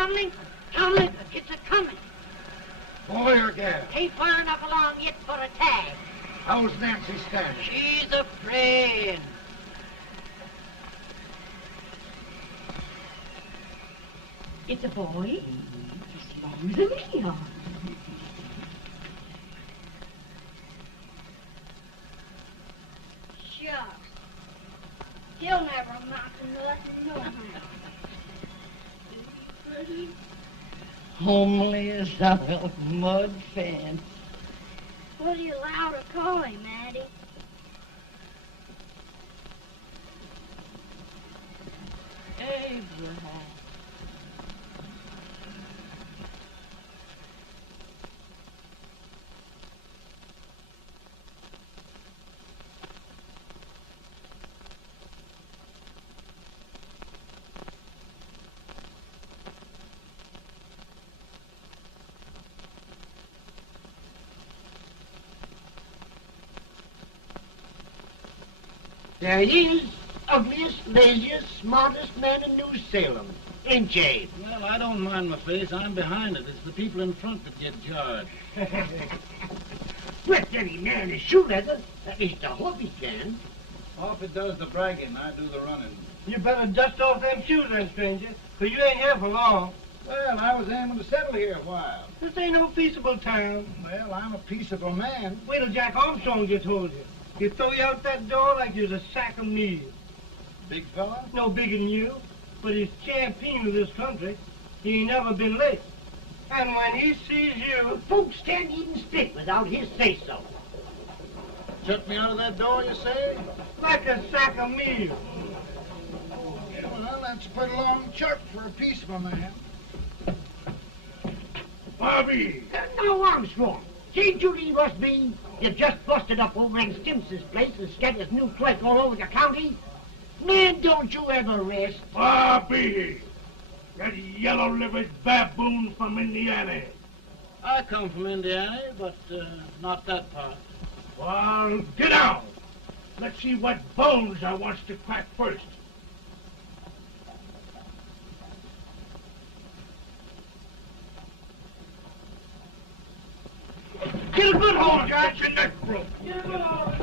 coming? Coming? It's a-coming. Boy or gal? Ain't far enough along yet for a tag. How's Nancy standing? She's a praying. It's a boy. As long as a neon. Shucks. He'll never amount to nothing, no how. Homely as a mud fence. What are you allowed to call him, Addie? Abraham. There he is, ugliest, laziest, smartest man in New Salem. Ain't you? Well, I don't mind my face. I'm behind it. It's the people in front that get jarred. Let any man is shoe leather. At least I hope he can. Off it does the bragging. I do the running. You better dust off them shoes then, stranger, 'cause you ain't here for long. Well, I was aiming to settle here a while. This ain't no peaceable town. Well, I'm a peaceable man. Wait till Jack Armstrong just told you. He'll throw you out that door like you're a sack of meal. Big fella? No bigger than you, but he's champion of this country. He ain't never been late. And when he sees you... Folks can't even speak without his say-so. Shut me out of that door, you say? Like a sack of meal. Well, that's a pretty long chirp for a peaceable man. Bobby! Now, Armstrong, can't you leave us be? You've just busted up over in Stimpson's place and scattered new clerk all over the county. Man, don't you ever rest. Bobby! That yellow-livered baboon from Indiana. I come from Indiana, but not that part. Well, get down. Let's see what bones I wants to crack first. Get a good hold, Jack. Get your neck broke. Get a good hold.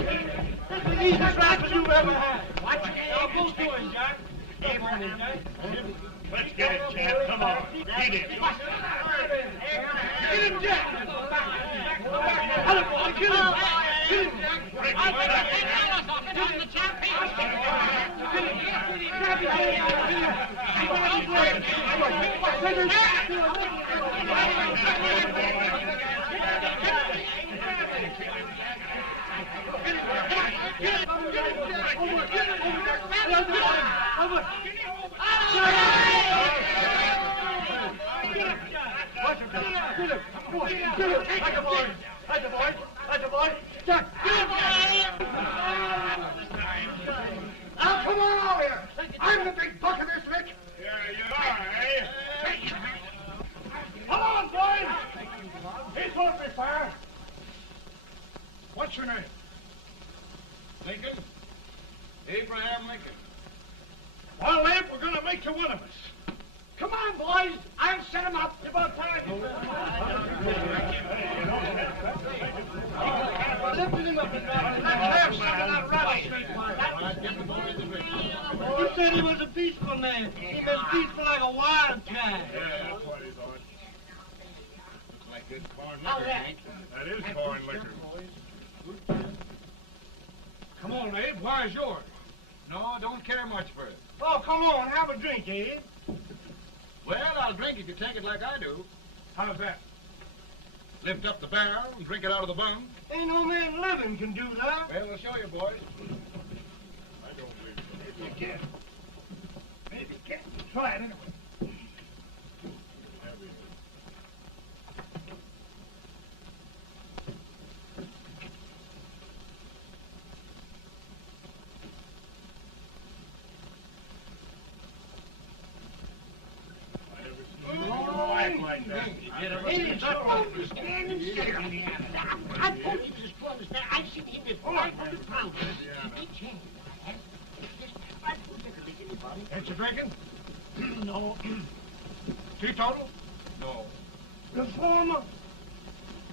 That's the easiest rifle you've ever had. Watch it. Now, both doing, Jack. Abraham. Let's get it, Chad. Come on. Get it. Get him, Jack. Hello, boy. Get him. Get him. Break his back. Now, come on over here. I'm the big buck of this lick. Yeah, you are, eh? Come on, boys. He's going to be fire. What's your name? Lincoln? Abraham Lincoln. Well, Abe, we're going to make you one of us. Come on, boys. I'll set him up. It's about time. Lifted him up and down. Let's have some of that rattlesnake. You said he was a peaceful man. He was peaceful like a wildcat. Yeah, that's what he thought. Looks like good corn How's liquor, that? Hank. That is corn liquor. Come on, Abe. Where's yours? No, don't care much for it. Oh, come on. Have a drink, Abe. Well, I'll drink if you take it like I do. How's that? Lift up the barrel and drink it out of the bung. Ain't no man living can do that. Well, I'll show you, boys. I don't believe so. Maybe you can. Maybe you can. Try it anyway. Act like that. It's always standing still on the end. I told you this was there. I've seen him with 500 pounds. Each hand. Just 500 lick anybody. Ain't you drinking? No. Teetotal? No. Reformer?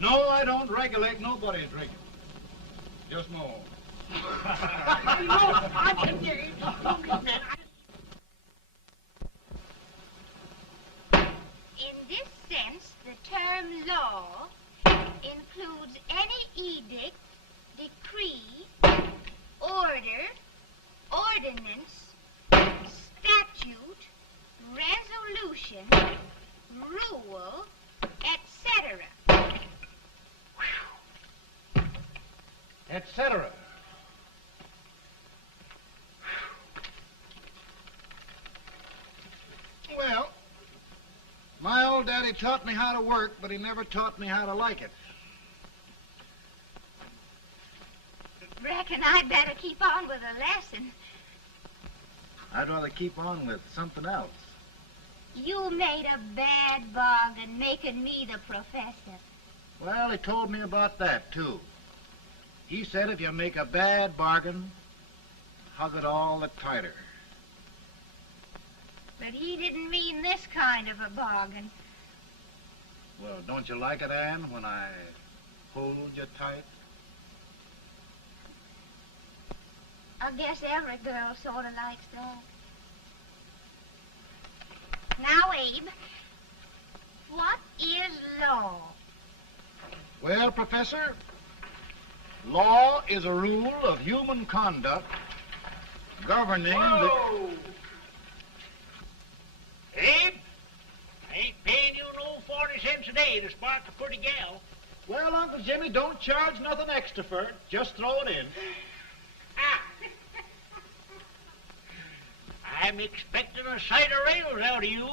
No, I don't regulate nobody's drinking. Just my own. I can get it. In this sense, the term law includes any edict, decree, order, ordinance, statute, resolution, rule, etc. Etc. Well, my old daddy taught me how to work, but he never taught me how to like it. Reckon I'd better keep on with the lesson. I'd rather keep on with something else. You made a bad bargain making me the professor. Well, he told me about that, too. He said if you make a bad bargain, hug it all the tighter. But he didn't mean this kind of a bargain. Well, don't you like it, Anne, when I hold you tight? I guess every girl sort of likes that. Now, Abe, what is law? Well, Professor, law is a rule of human conduct governing Whoa! Abe, I ain't paying you no 40 cents a day to spark a pretty gal. Well, Uncle Jimmy, don't charge nothing extra for it. Just throw it in. I'm expecting a sight of rails out of you.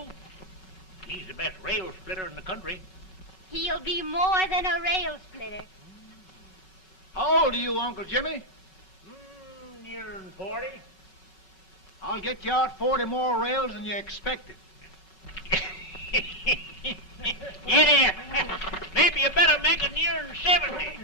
He's the best rail splitter in the country. He'll be more than a rail splitter. How old are you, Uncle Jimmy? Nearing 40. I'll get you out 40 more rails than you expected. Yeah, there. Maybe you better make it nearing 70.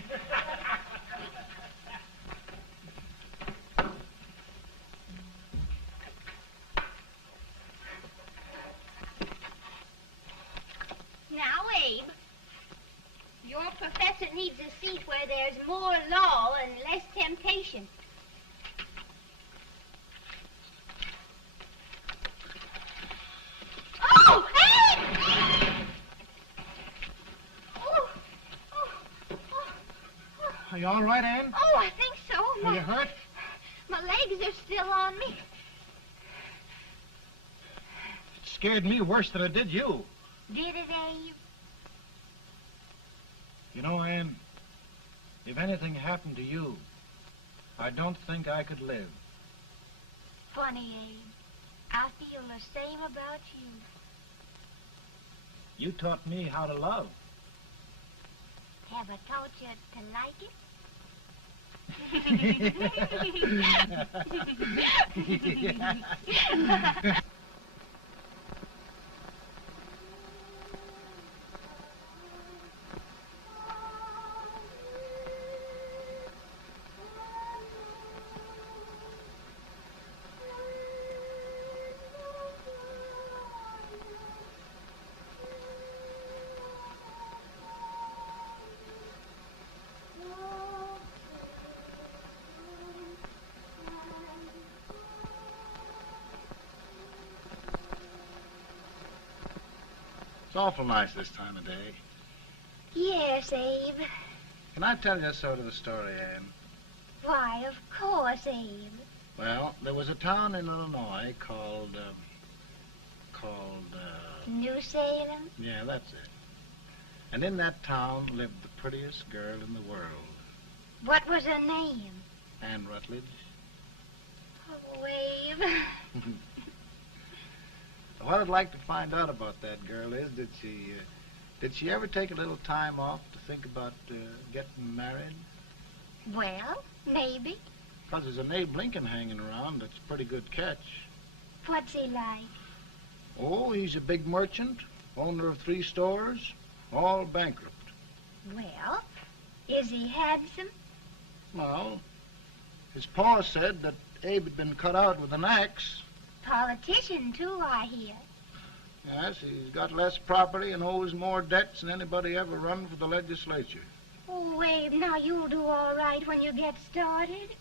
Now, Abe, your professor needs a seat where there's more law and less temptation. Oh, Abe! Oh, oh, oh. Are you all right, Anne? Oh, I think so. Are you hurt? My legs are still on me. It scared me worse than it did you. Did it, Abe? You know, Anne, if anything happened to you, I don't think I could live. Funny, Abe. I feel the same about you. You taught me how to love. Have I taught you to like it? It's awful nice this time of day. Yes, Abe. Can I tell you sort of a story, Anne? Why, of course, Abe. Well, there was a town in Illinois called, New Salem? yeah, that's it. And in that town lived the prettiest girl in the world, What was her name? Anne Rutledge. Oh, Abe. What I'd like to find out about that girl is, did she ever take a little time off to think about getting married? Well, maybe. Because there's an Abe Lincoln hanging around that's a pretty good catch. What's he like? Oh, he's a big merchant, owner of 3 stores, all bankrupt. Well, is he handsome? Well, his pa said that Abe had been cut out with an axe. Politician, too, I hear. Yes, he's got less property and owes more debts than anybody ever run for the legislature. Oh, Abe, now you'll do all right when you get started.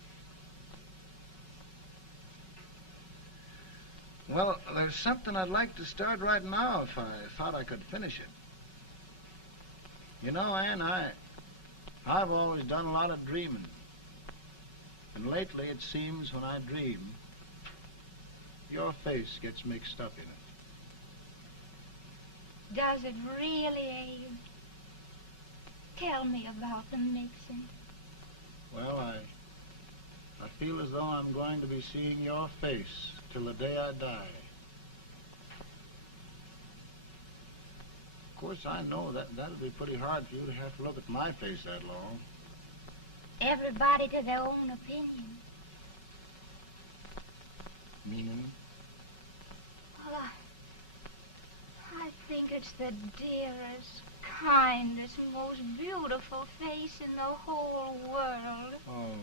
Well, there's something I'd like to start right now if I thought I could finish it. You know, Ann, I've always done a lot of dreaming. And lately it seems when I dream, your face gets mixed up in it. Does it really, Abe? Tell me about the mixing. Well, I feel as though I'm going to be seeing your face till the day I die. Of course, I know that'll be pretty hard for you to have to look at my face that long. Everybody to their own opinion. Meaning? Well, I think it's the dearest, kindest, most beautiful face in the whole world. Oh,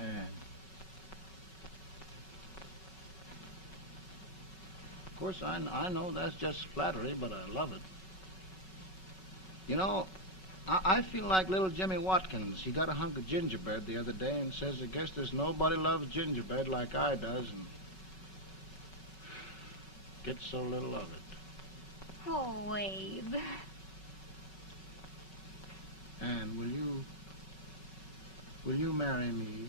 Ann. Of course, I know that's just flattery, but I love it. You know, I feel like little Jimmy Watkins. He got a hunk of gingerbread the other day and says, I guess there's nobody loves gingerbread like I does, and gets so little of it. Oh, Abe. Ann, will you marry me?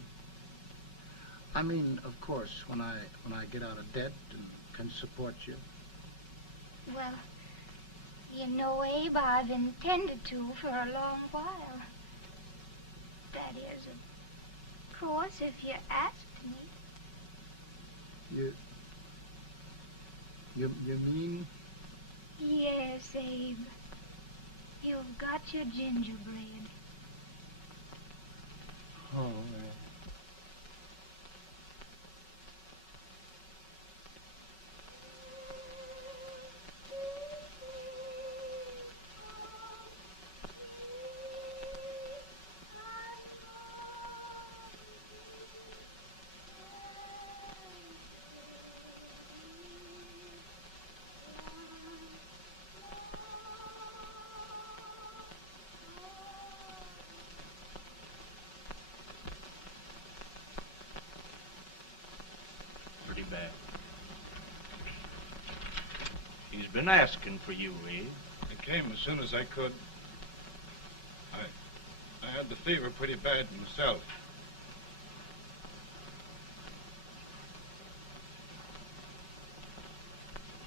I mean, of course, when I get out of debt and can support you. Well, you know, Abe, I've intended to for a long while. That is, of course, if you asked me. You mean? Yes, Abe. You've got your gingerbread. Oh, Pretty bad. He's been asking for you, Abe. I came as soon as I could. I had the fever pretty bad myself.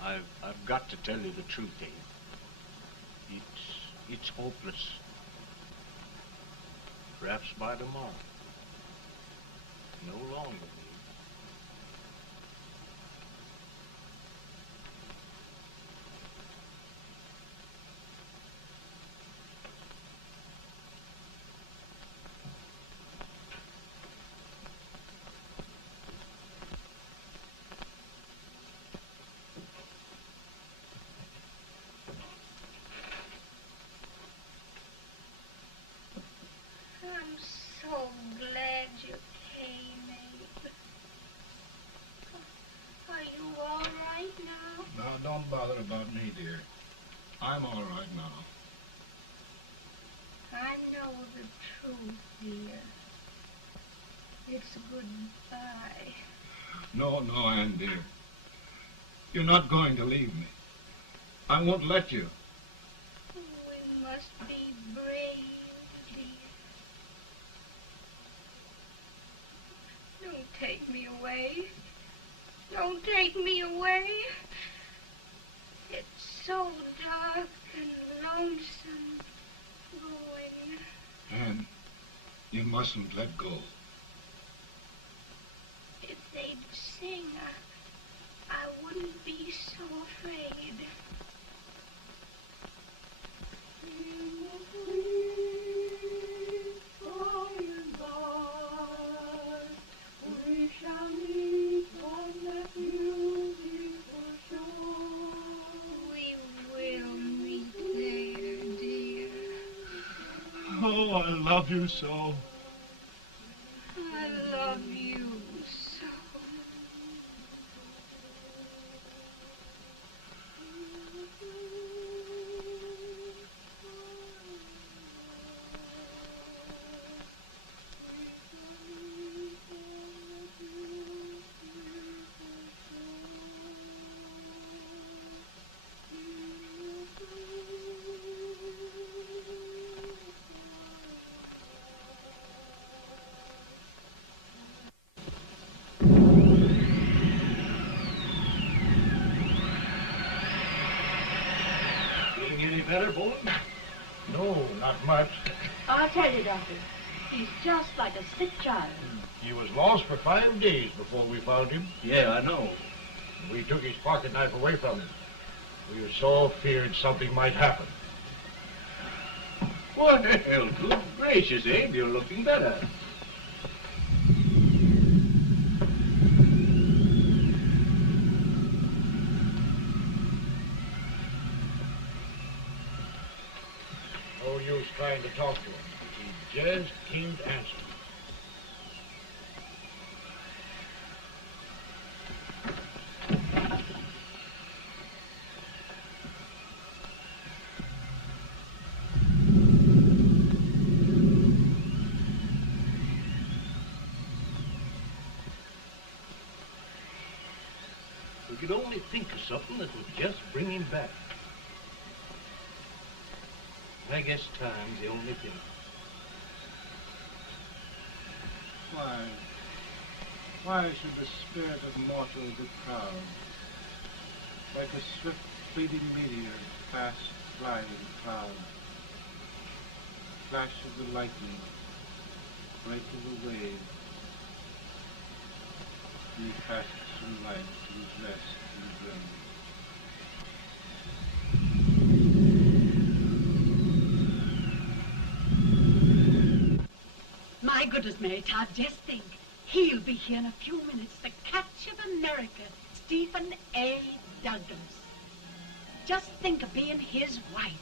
I've got to tell you the truth, Abe. It's hopeless. Perhaps by tomorrow. No longer, Abe. I'm so glad you came, Abe. Are you all right now? Now, don't bother about me, dear. I'm all right now. I know the truth, dear. It's goodbye. No, Ann, dear. You're not going to leave me. I won't let you. We must be brave, dear. Don't take me away. Don't take me away. It's so dark and lonesome going. Ann, you mustn't let go. If they'd sing, I wouldn't be so afraid. Oh, I love you so. I love you so. better, Bowman? No, not much. I'll tell you, Doctor, he's just like a sick child. He was lost for 5 days before we found him. Yeah, I know. We took his pocket knife away from him. We were so feared something might happen. Well, good gracious, Abe, you're looking better. No use trying to talk to him. He just can't answer. We could only think of something that would just bring him back. I guess time's the only thing. Why should the spirit of mortal be proud? Like a swift fleeting meteor, fast flying cloud. Flash of the lightning, break of the wave. He passes from life to his rest in the grave. My goodness, Mary Todd, just think. He'll be here in a few minutes. The catch of America, Stephen A. Douglas. Just think of being his wife.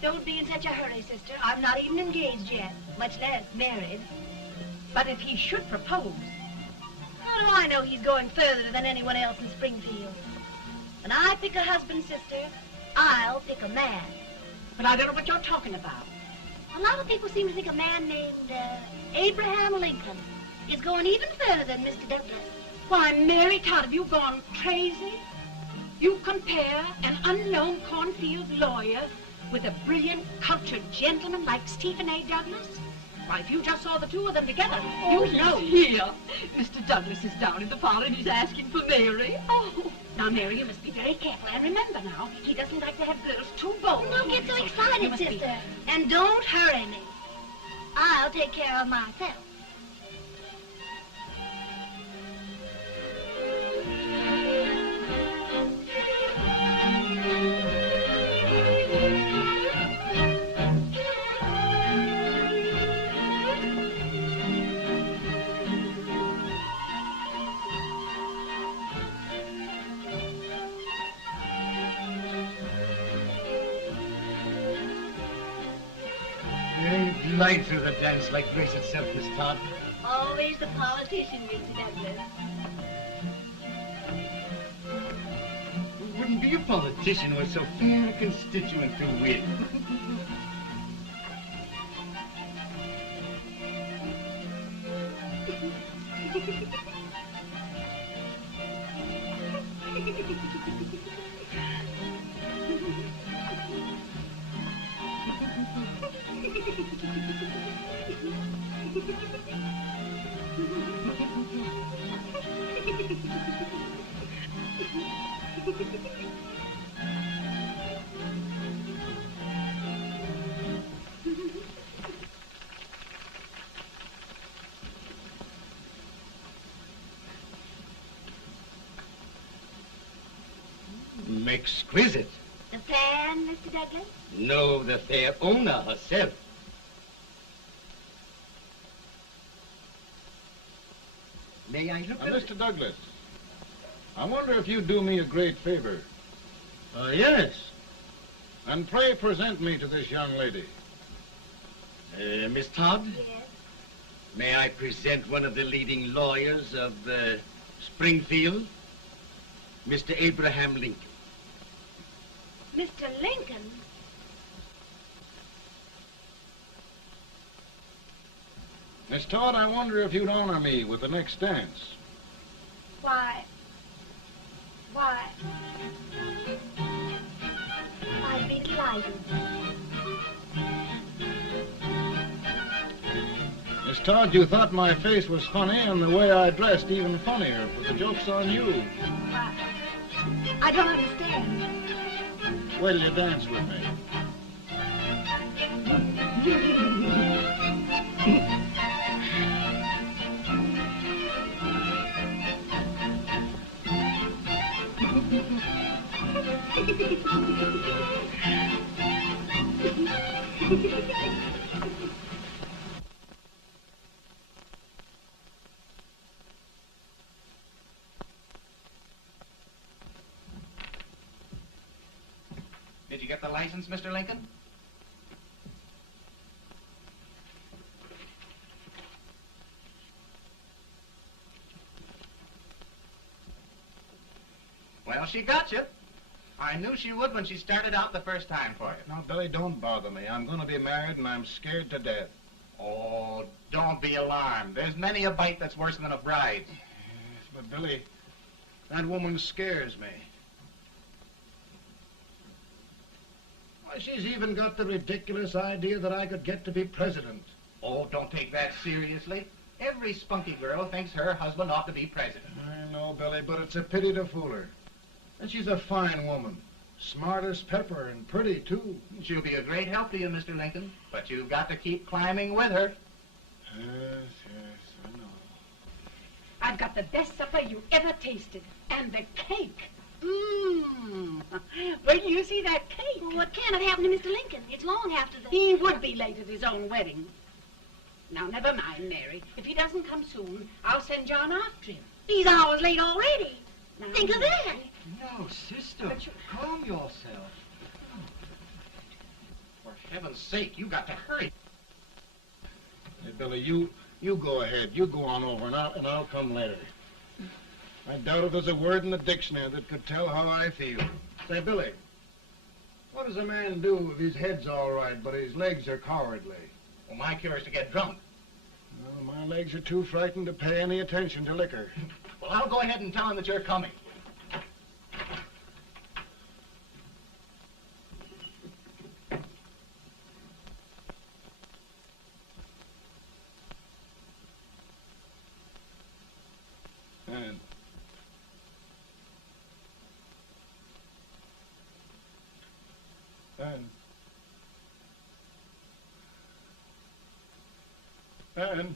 Don't be in such a hurry, sister. I'm not even engaged yet, much less married. But if he should propose... How do I know he's going further than anyone else in Springfield? When I pick a husband, sister, I'll pick a man. But I don't know what you're talking about. A lot of people seem to think a man named Abraham Lincoln is going even further than Mr. Douglas. Why, Mary Todd, have you gone crazy? You compare an unknown cornfield lawyer with a brilliant, cultured gentleman like Stephen A. Douglas? Why, if you just saw the two of them together, you'd know. Here. Mr. Douglas is down in the parlor and he's asking for Mary. Oh, now, Mary, you must be very careful. And remember now, he doesn't like to have girls too bold. Don't get so You excited, must be- sister. And don't hurry me. I'll take care of myself. You glide through the dance like grace itself, Miss Todd. Always the politician, Mr. Douglas. We wouldn't be a politician with so fair a constituent to win. Exquisite. The plan, Mr. Douglas? No, the fair owner herself. May I look at it? Mr. Douglas, I wonder if you'd do me a great favor. Yes. And pray present me to this young lady. Miss Todd, Yes. may I present one of the leading lawyers of Springfield, Mr. Abraham Lincoln. Mr. Lincoln? Miss Todd, I wonder if you'd honor me with the next dance. Why... I'd be delighted. Miss Todd, you thought my face was funny and the way I dressed even funnier, but the joke's on you. I don't understand. Wait till you dance with me. Did you get the license, Mr. Lincoln? Well, she got you. I knew she would when she started out the first time for you. Now, Billy, don't bother me. I'm going to be married, and I'm scared to death. Oh, don't be alarmed. There's many a bite that's worse than a bride. Yes, but, Billy, that woman scares me. Why, she's even got the ridiculous idea that I could get to be president. Oh, don't take that seriously. Every spunky girl thinks her husband ought to be president. I know, Billy, but it's a pity to fool her. And she's a fine woman. Smart as pepper and pretty, too. She'll be a great help to you, Mr. Lincoln. But you've got to keep climbing with her. Yes, I know. I've got the best supper you ever tasted. And the cake. Mmm. Wait till you see that cake. Well, what can have happened to Mr. Lincoln? It's long after the... He would be late at his own wedding. Now, never mind, Mary. If he doesn't come soon, I'll send John after him. He's hours late already. Now, Think of that. No, sister. Calm yourself. For heaven's sake, you got to hurry. Hey, Billy, you go ahead. You go on over, and I'll come later. I doubt if there's a word in the dictionary that could tell how I feel. Say, Billy, what does a man do if his head's all right, but his legs are cowardly? Well, my cure is to get drunk. Well, my legs are too frightened to pay any attention to liquor. Well, I'll go ahead and tell him that you're coming. And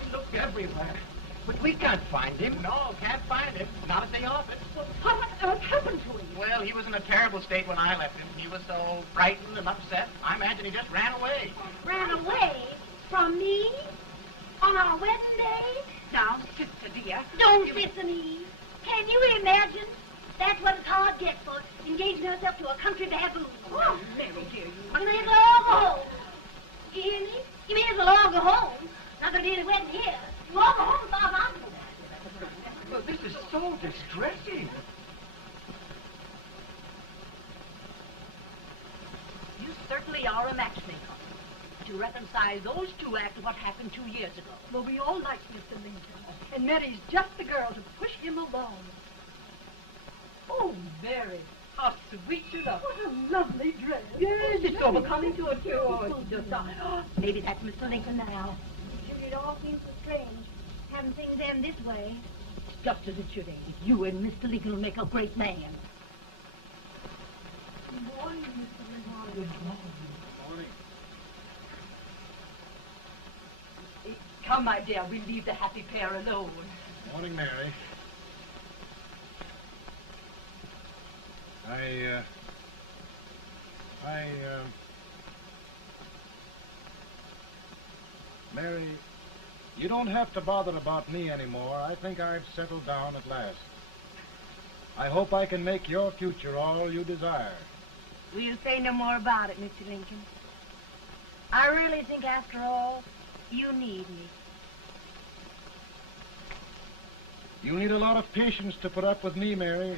We looked everywhere, but we can't find him. No, can't find him. Not at the office. Well, what happened to him? Well, he was in a terrible state when I left him. He was so frightened and upset. I imagine he just ran away. Ran away from me on our wedding day? Now, sister dear. Don't listen, Eve. Can you imagine? That's what it's hard gets for engaging herself to a country baboon. Oh, Mary, dear, you... You may as well all go home. You hear me? You may as well all go home. Not gonna be any wedding here. You all go home as far as I'm concerned. Well, this is so distressing. You certainly are a matchmaker. To reconcile those two after what happened 2 years ago. Well, we all like Mr. Lincoln. And Mary's just the girl to push him along. Oh, Mary, how sweet you look. What a lovely dress. Yes, it's overcoming to it, too. Oh, it's just... maybe that's Mr. Lincoln now. Sure, it all seems so strange, having things end this way. It's just as it should end. You and Mr. Lincoln will make a great man. Good morning, Mr. Lincoln. Good morning. Come, my dear, we'll leave the happy pair alone. Morning, Mary. Mary, you don't have to bother about me anymore. I think I've settled down at last. I hope I can make your future all you desire. We'll say no more about it, Mr. Lincoln. I really think, after all, you need me. You need a lot of patience to put up with me, Mary.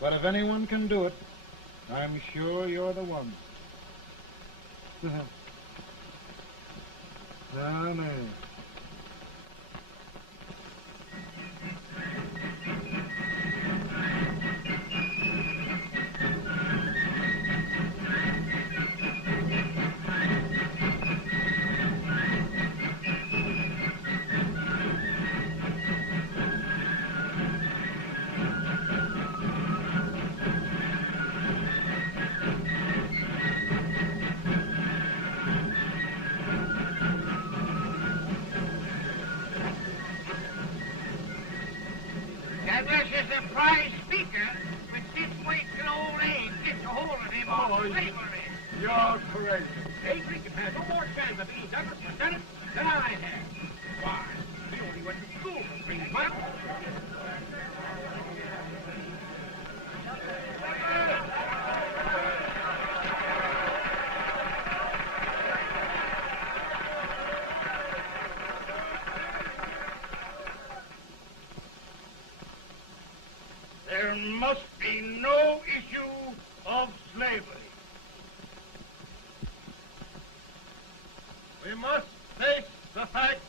But if anyone can do it, I'm sure you're the one. Now, Mary. That was just a prize speaker with this weight till old Abe gets a hold of him on slavery. You're crazy. Abe Lincoln has no more chance of being Douglas Lieutenant than I have. Why? He only went to school for 3 months. There must be no issue of slavery. We must face the fact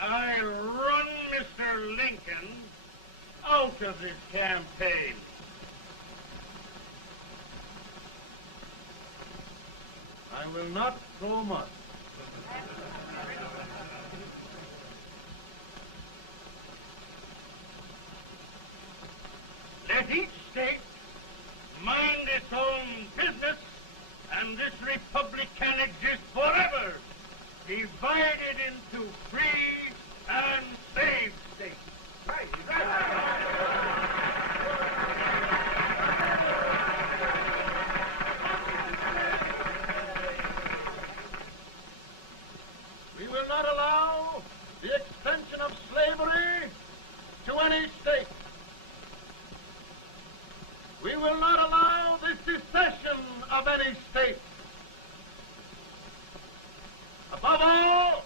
I run Mr. Lincoln out of this campaign. I will not throw much. Let each state mind its own business, and this republic can exist forever, divided into free and slave states. Right, We will not allow the extension of slavery to any state. We will not allow the secession of any state. Above all,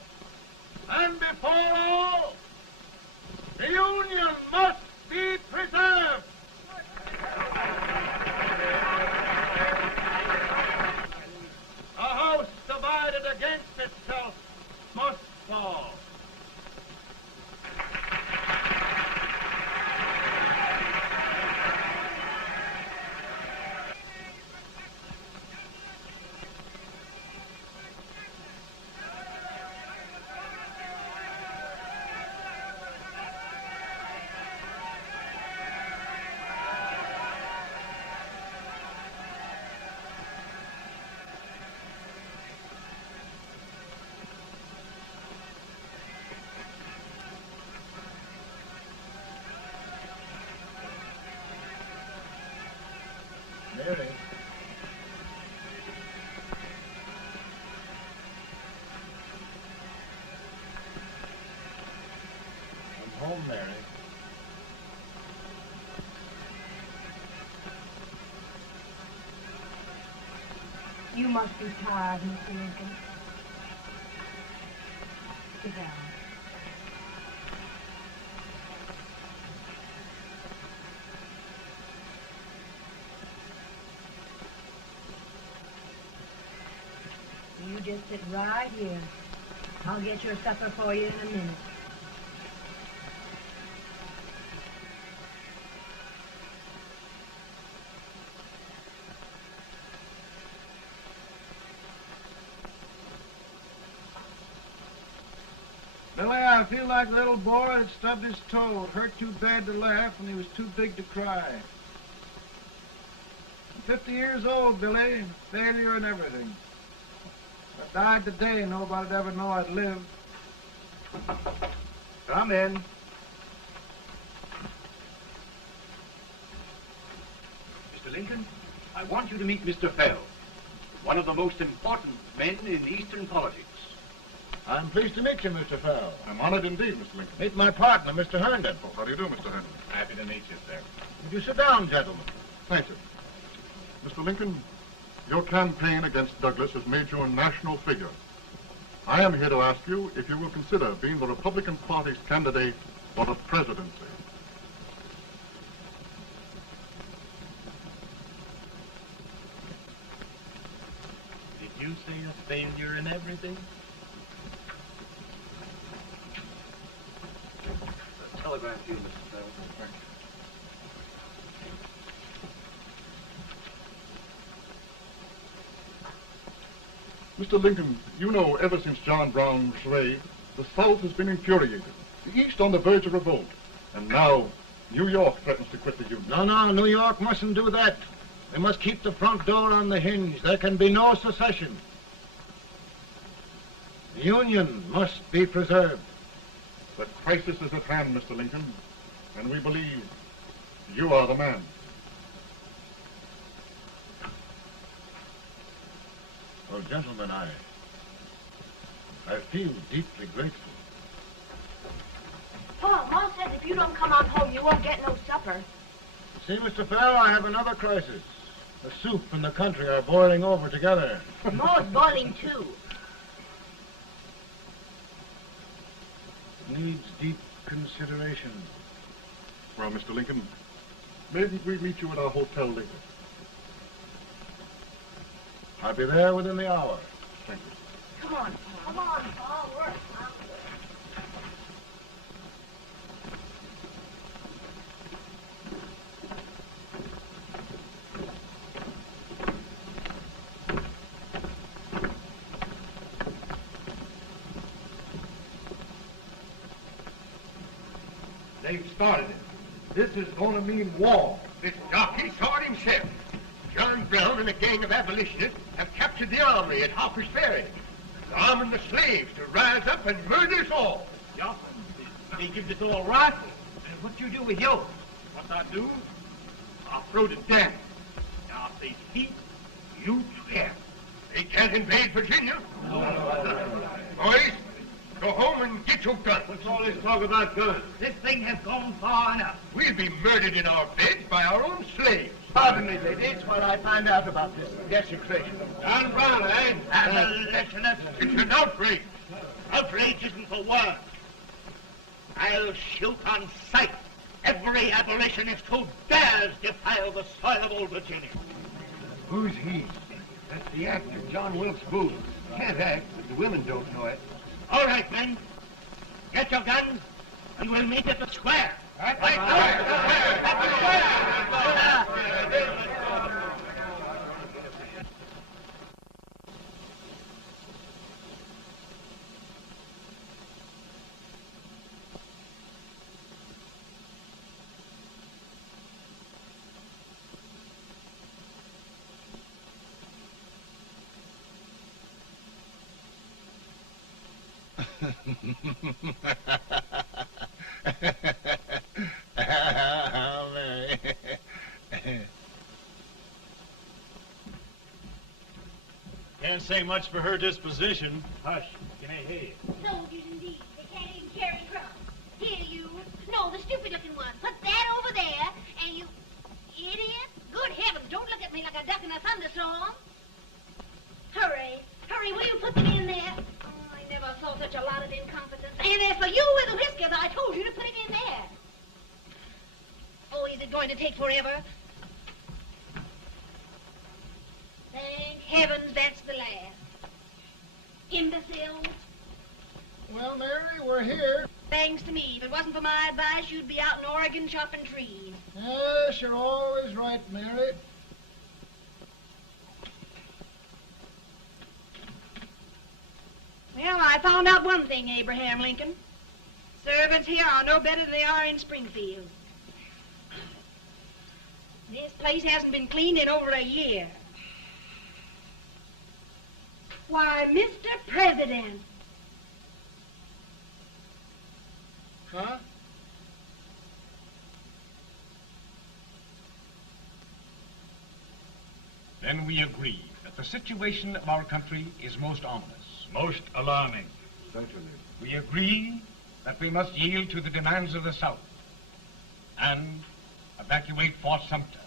and before all, the Union must be preserved. A house divided against itself must fall. Mary. I'm home, Mary. You must be tired, Mr. Lincoln. Sit down. You just sit right here. I'll get your supper for you in a minute. Billy, I feel like a little boy that stubbed his toe. It hurt too bad to laugh, and he was too big to cry. I'm 50 years old, Billy. Failure and everything. If I died today, nobody'd ever know I'd lived. Come in. Mr. Lincoln, I want you to meet Mr. Fell, one of the most important men in Eastern politics. I'm pleased to meet you, Mr. Fell. I'm honored indeed, Mr. Lincoln. Meet my partner, Mr. Herndon. How do you do, Mr. Henry? Happy to meet you, sir. Would you sit down, gentlemen? Thank you. Mr. Lincoln, your campaign against Douglas has made you a national figure. I am here to ask you if you will consider being the Republican Party's candidate for the presidency. Did you say a failure in everything? A telegram to you, Mr. Fell. Thank you. Mr. Lincoln, you know ever since John Brown was slaved, the South has been infuriated, the East on the verge of revolt, and now New York threatens to quit the Union. No, New York mustn't do that. They must keep the front door on the hinge. There can be no secession. The Union must be preserved. The crisis is at hand, Mr. Lincoln, and we believe you are the man. Well, gentlemen, I feel deeply grateful. Paul, Ma says if you don't come on home, you won't get no supper. See, Mr. Farrell, I have another crisis. The soup and the country are boiling over together. Ma's boiling too. Needs deep consideration. Well, Mr. Lincoln, maybe we meet you at our Hotel Lincoln. I'll be there within the hour. Thank you. Come on, Paul. Come on, Paul. Work. They've started it. This is going to mean war. This jockey saw it himself. John Brown and a gang of abolitionists have captured the armory at Harper's Ferry. They're arming the slaves to rise up and murder us all. Yeah, they give us all rifles. And what you do with yours? What I do? I'll throw it down. Now, if they speak, you swear. They can't invade Virginia. Boys, go home and get your guns. What's all this talk about guns? This thing has gone far enough. We'll be murdered in our beds by our own slaves. Pardon me, ladies, while I find out about this desecration. John Brown, eh? Abolitionist. It's an outrage. Outrage isn't the word. I'll shoot on sight every abolitionist who dares defile the soil of old Virginia. Who's he? That's the actor, John Wilkes Booth. Can't act, but the women don't know it. All right, men. Get your guns, and we'll meet at the square. At the How merry. Can't say much for her disposition. Hush, can I hear you? Soldiers indeed. They can't even carry crumbs. Here, you. No, the stupid-looking one. Put that over there, and you... Idiot. Good heavens, don't look at me like a duck in a thunderstorm. Hurry. Hurry, will you put them in there? Oh, I never saw such a lot of incompetence. And as for you with the whiskers, I told you to put it in there. Oh, is it going to take forever? Thank heavens that's the last. Imbecile. Well, Mary, we're here. Thanks to me. If it wasn't for my advice, you'd be out in Oregon chopping trees. Yes, you're always right, Mary. Well, I found out one thing, Abraham Lincoln. Servants here are no better than they are in Springfield. This place hasn't been cleaned in over a year. Why, Mr. President. Huh? Then we agree that the situation of our country is most ominous. Most alarming. Certainly. We agree that we must yield to the demands of the South and evacuate Fort Sumter.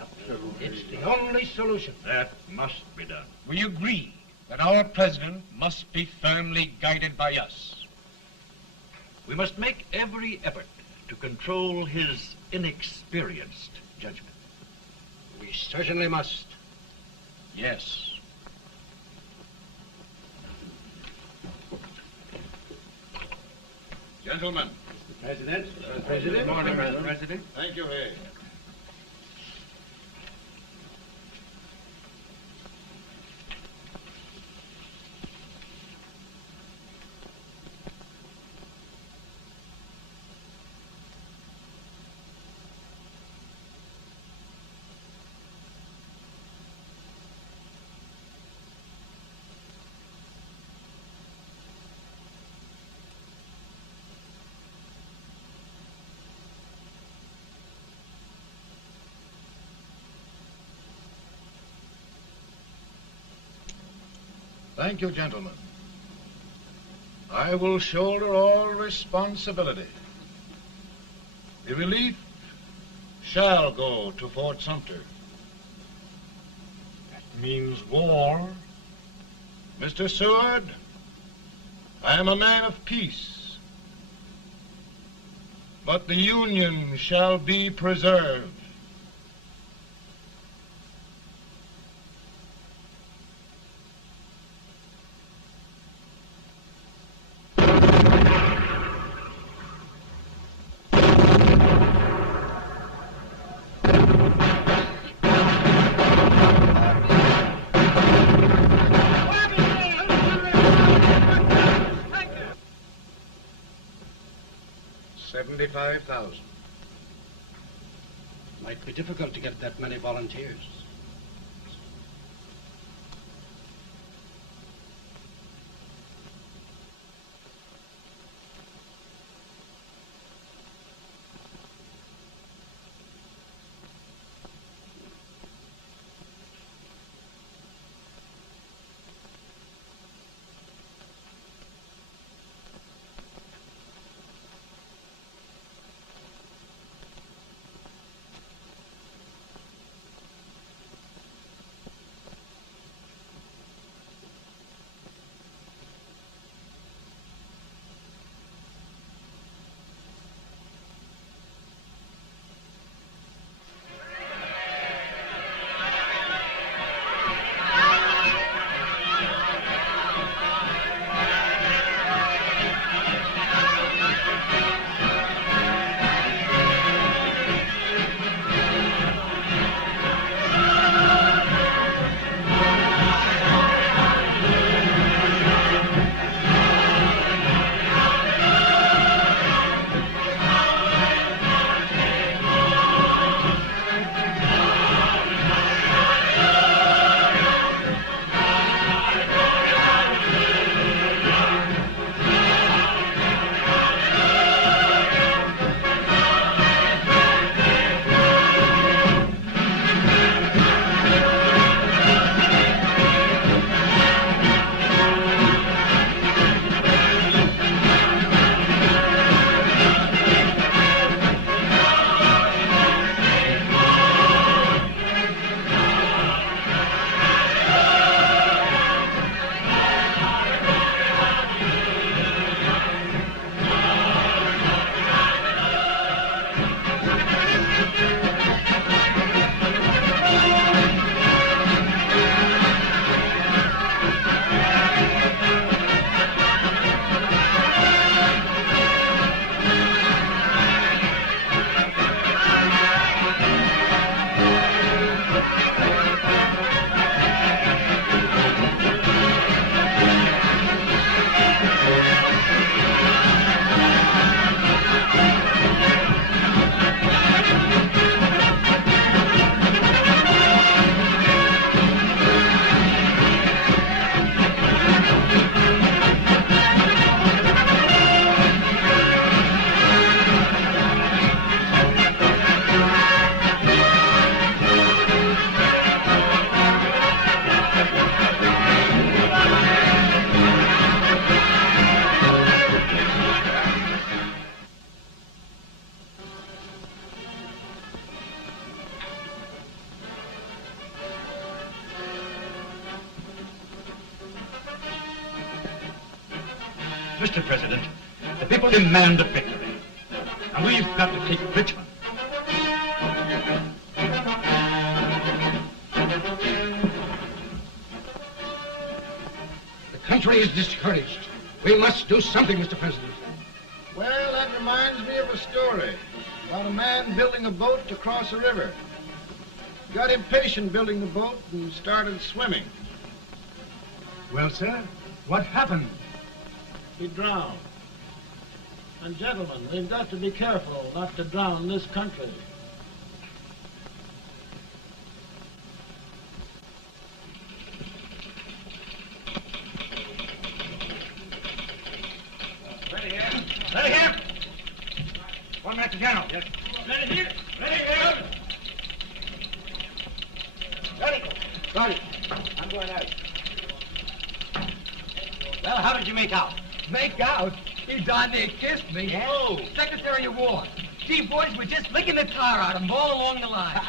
Absolutely. It's the only solution. That must be done. We agree that our president must be firmly guided by us. We must make every effort to control his inexperienced judgment. We certainly must. Yes. Gentlemen. President. President. Good morning, President. President. Thank you, Hay. Thank you, gentlemen. I will shoulder all responsibility. The relief shall go to Fort Sumter. That means war. Mr. Seward, I am a man of peace, but the Union shall be preserved. $75,000. Might be difficult to get that many volunteers. Mr. President, the people demand a victory, and we've got to take Richmond. The country is discouraged. We must do something, Mr. President. Well, that reminds me of a story about a man building a boat to cross a river. He got impatient building the boat and started swimming. Well, sir, what happened? He drowned. And gentlemen, we've got to be careful not to drown this country. Ready here. Ready here. 1 minute to general. Yes. Ready here. Ready here. Ready. Ready. I'm going out. Well, how did you make out? Make out? He darn near kissed me. Yeah? Oh, Secretary of War. Gee, boys, we're just licking the tar out of him all along the line.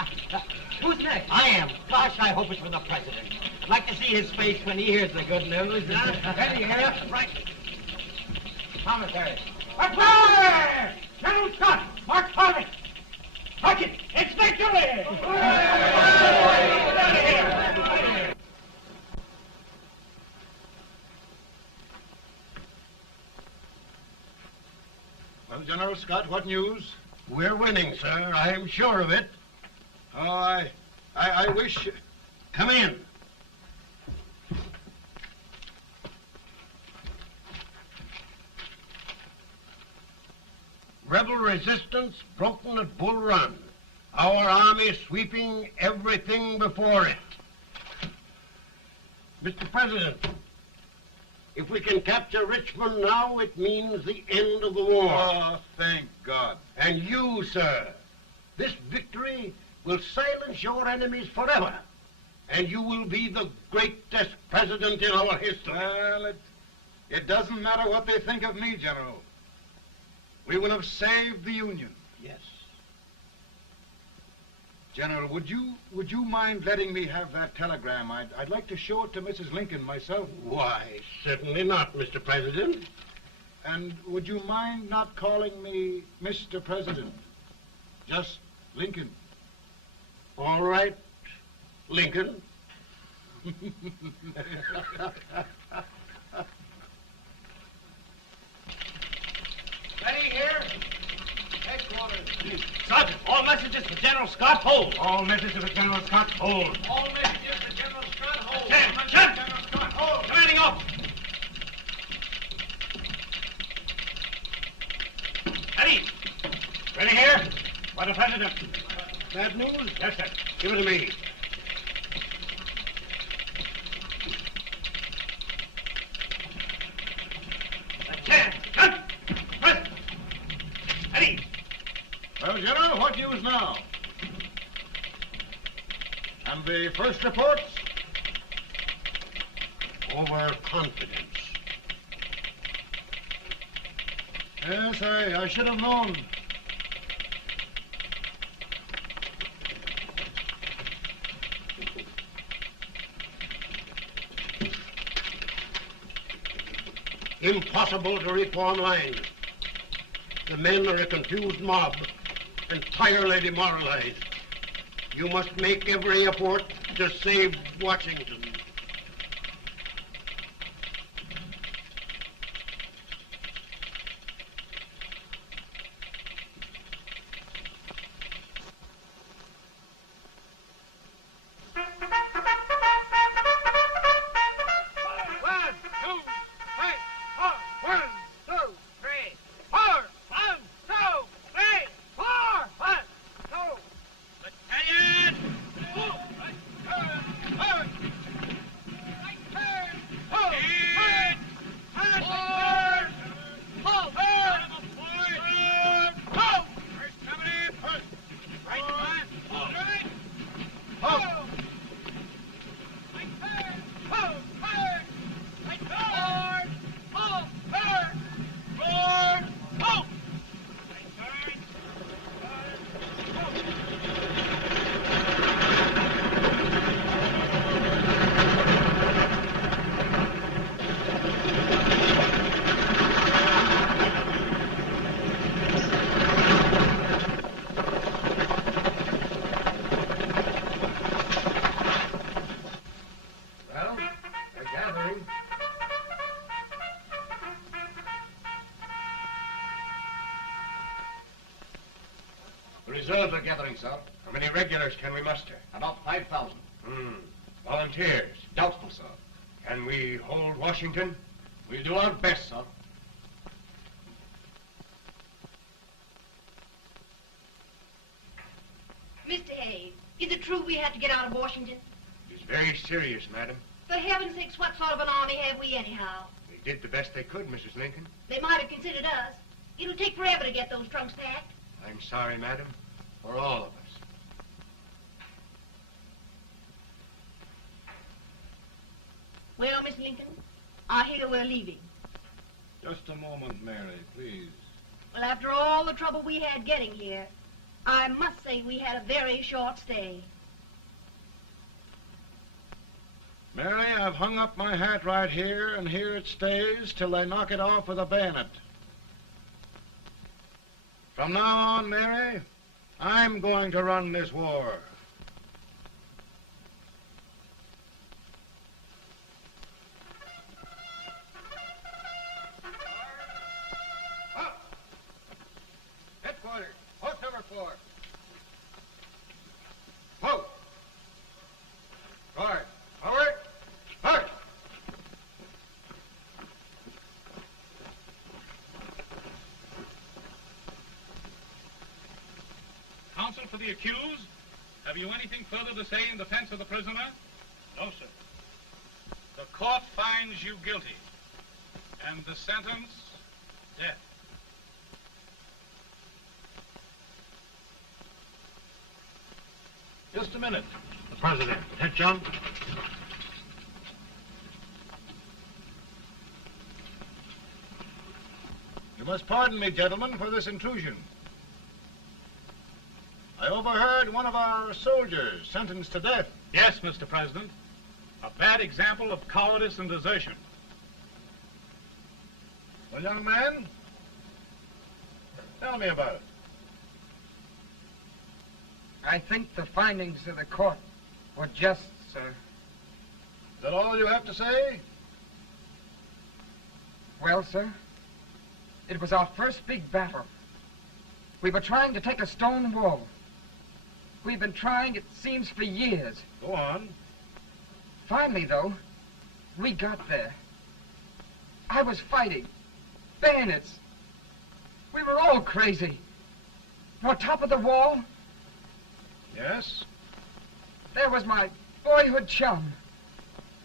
Who's next? I am. Gosh, I hope it's for the president. I'd like to see his face when he hears the good news. Ready here? Right. Commissary. Fire! General Scott! Mark Farley! Mark it! It's victory! Well, General Scott, what news? We're winning, sir. I'm sure of it. Oh, I wish... Come in. Rebel resistance broken at Bull Run. Our army sweeping everything before it. Mr. President, if we can capture Richmond now, it means the end of the war. Oh, thank God. And you, sir, this victory will silence your enemies forever. And you will be the greatest president in our history. Well, it doesn't matter what they think of me, General. We will have saved the Union. Yes. General, would you mind letting me have that telegram? I'd like to show it to Mrs. Lincoln myself. Why, certainly not, Mr. President. And would you mind not calling me Mr. President? Just Lincoln. All right, Lincoln. Ready here? Headquarters. Sergeant, all messages for General Scott, hold. All messages for General Scott, hold. All messages to General Scott, hold. Chen! General Scott, hold. Commanding officer. Eddie! Ready here? For the President. Bad news? Yes, sir. Give it to me. Chen! Chen! President! Eddie! Well, General, what news now? And the first reports? Overconfidence. Yes, I should have known. Impossible to reform lines. The men are a confused mob, entirely demoralized. You must make every effort to save Washington. Reserves are gathering, sir. How many regulars can we muster? About 5,000. Volunteers? Doubtful, sir. Can we hold Washington? We'll do our best, sir. Mr. Hayes, is it true we have to get out of Washington? It is very serious, madam. For heaven's sakes, what sort of an army have we anyhow? They did the best they could, Mrs. Lincoln. They might have considered us. It'll take forever to get those trunks packed. I'm sorry, madam, for all of us. Well, Miss Lincoln, I hear we're leaving. Just a moment, Mary, please. Well, after all the trouble we had getting here, I must say we had a very short stay. Mary, I've hung up my hat right here, and here it stays till they knock it off with a bayonet. From now on, Mary, I'm going to run this war. Headquarters, post number 4. Post. Guard, forward, march. Counsel for the accused, have you anything further to say in defense of the prisoner? No, sir. The court finds you guilty. And the sentence? Death. Just a minute. The President. Head, John. You must pardon me, gentlemen, for this intrusion. I overheard one of our soldiers sentenced to death. Yes, Mr. President. A bad example of cowardice and desertion. Well, young man, tell me about it. I think the findings of the court were just, sir. Is that all you have to say? Well, sir, it was our first big battle. We were trying to take a stone wall. We've been trying, it seems, for years. Go on. Finally, though, we got there. I was fighting. Bayonets. We were all crazy. On top of the wall, Yes? there was my boyhood chum,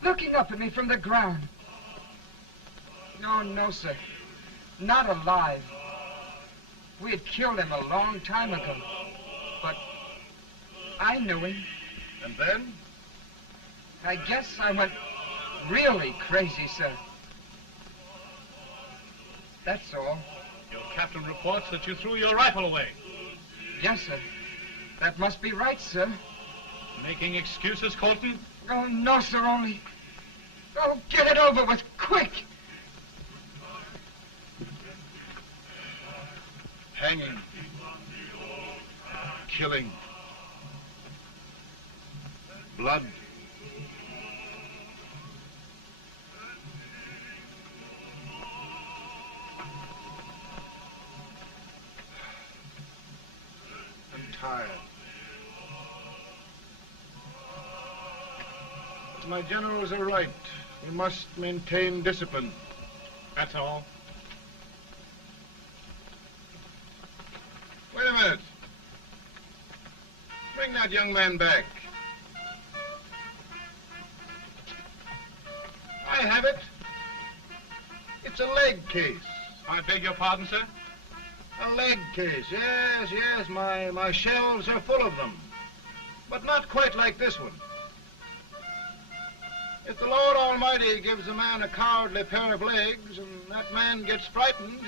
looking up at me from the ground. No, sir. Not alive. We had killed him a long time ago. But I knew him. And then? I guess I went really crazy, sir. That's all. Your captain reports that you threw your rifle away. Yes, sir. That must be right, sir. Making excuses, Colton? Oh, no, sir, only... Oh, get it over with, quick! Hanging. Killing. Blood. I'm tired. My generals are right. We must maintain discipline. That's all. Wait a minute. Bring that young man back. I have it. It's a leg case. I beg your pardon, sir? A leg case, yes. My shelves are full of them. But not quite like this one. If the Lord Almighty gives a man a cowardly pair of legs and that man gets frightened,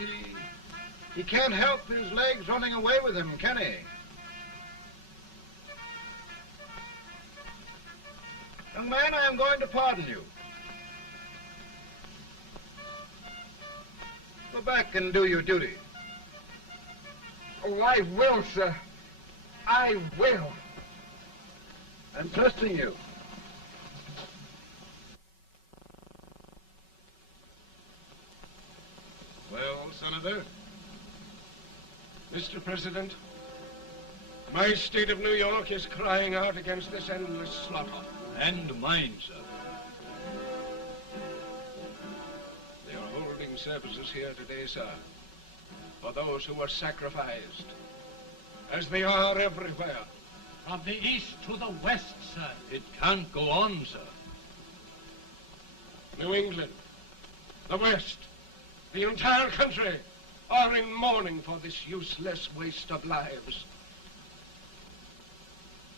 he can't help his legs running away with him, can he? Young man, I am going to pardon you. Go back and do your duty. Oh, I will, sir. I will. I'm trusting you. Well, Senator? Mr. President, my state of New York is crying out against this endless slaughter. And mine, sir. They are holding services here today, sir, for those who were sacrificed, as they are everywhere. From the east to the west, sir. It can't go on, sir. New England, the West, the entire country are in mourning for this useless waste of lives.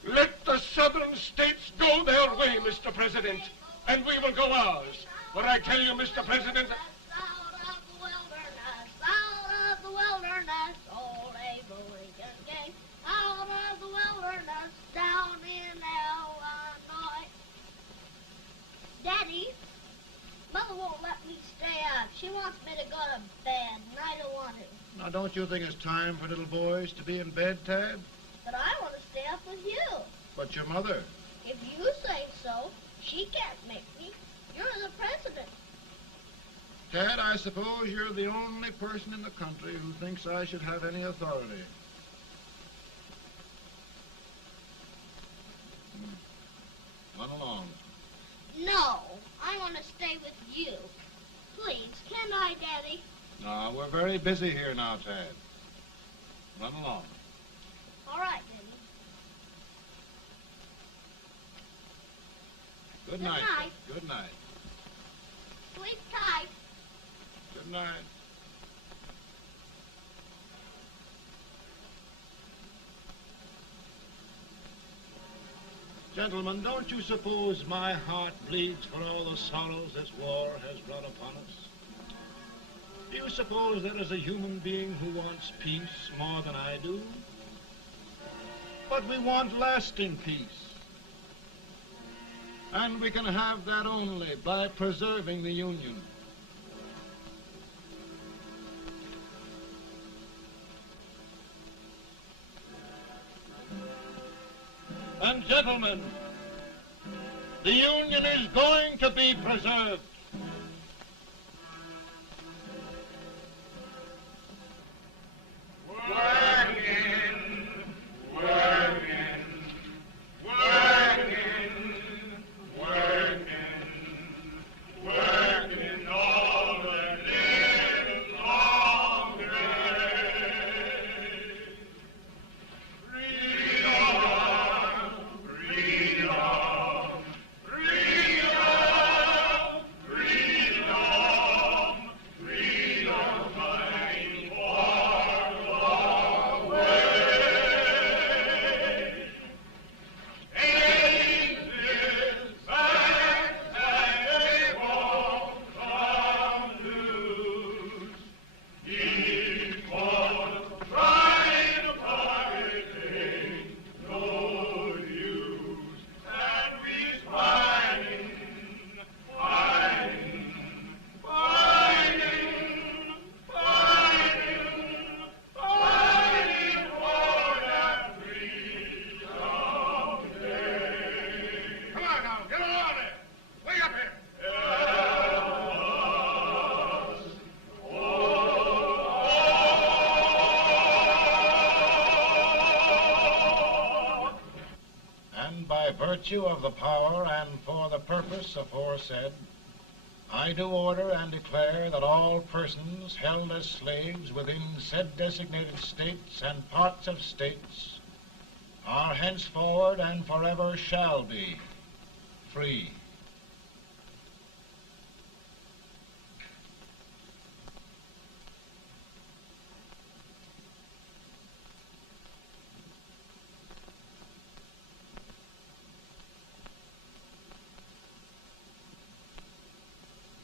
Let the southern states go their way, Mr. President, and we will go ours. What I tell you, Mr. President? Out of the wilderness, old Abraham Lincoln came. Out of the wilderness, down in Illinois. Daddy, Mother won't let me stay up. She wants me to go to bed, and I don't want to. Now, don't you think it's time for little boys to be in bed, Tad? But I want to stay up with you. But your mother? If you say so, she can't make me. You're the president. Tad, I suppose you're the only person in the country who thinks I should have any authority. Run along. No, I want to stay with you. Please, can I, Daddy? No, we're very busy here now, Tad. Run along. All right, Daddy. Good Good night. night. Good night. Sleep tight. Good night. Gentlemen, don't you suppose my heart bleeds for all the sorrows this war has brought upon us? Do you suppose there is a human being who wants peace more than I do? But we want lasting peace. And we can have that only by preserving the Union. And gentlemen, the Union is going to be preserved. Working, working, working, working, working all the live long day. Freedom, freedom, freedom, freedom, freedom, fighting for the way. Ages backside they won't come loose. Before trying to pirate ain't no use. And we's fighting, fighting, fighting, fighting, fighting for that freedom day. Come on now, get along there. Way up here. And by virtue of the power and for the purpose aforesaid, I do order and declare that all persons held as slaves within said designated states and parts of states are henceforward and forever shall be free.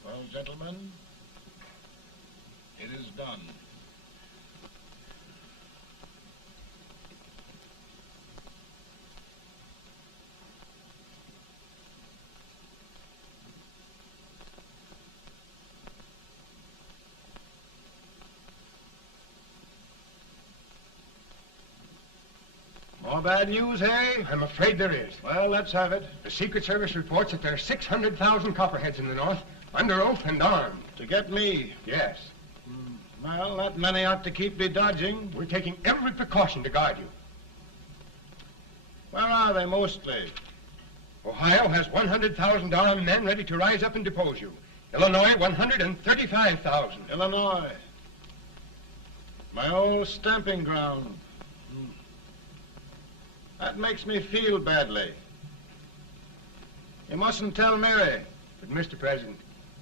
Well, gentlemen, it is done. More bad news, hey? I'm afraid there is. Well, let's have it. The Secret Service reports that there are 600,000 copperheads in the north, under oath and armed. To get me? Yes. Well, that many ought to keep me dodging. We're taking every precaution to guard you. Where are they mostly? Ohio has 100,000 armed men ready to rise up and depose you. Illinois, 135,000. Illinois. My old stamping ground. That makes me feel badly. You mustn't tell Mary. But, Mr. President,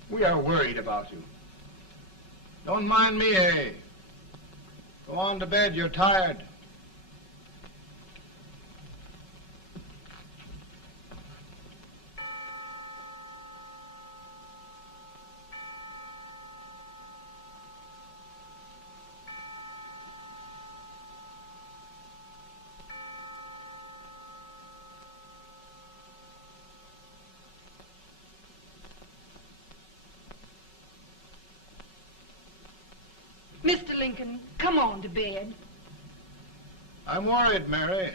we are worried about you. Don't mind me, eh? Go on to bed. You're tired. Mr. Lincoln, come on to bed. I'm worried, Mary.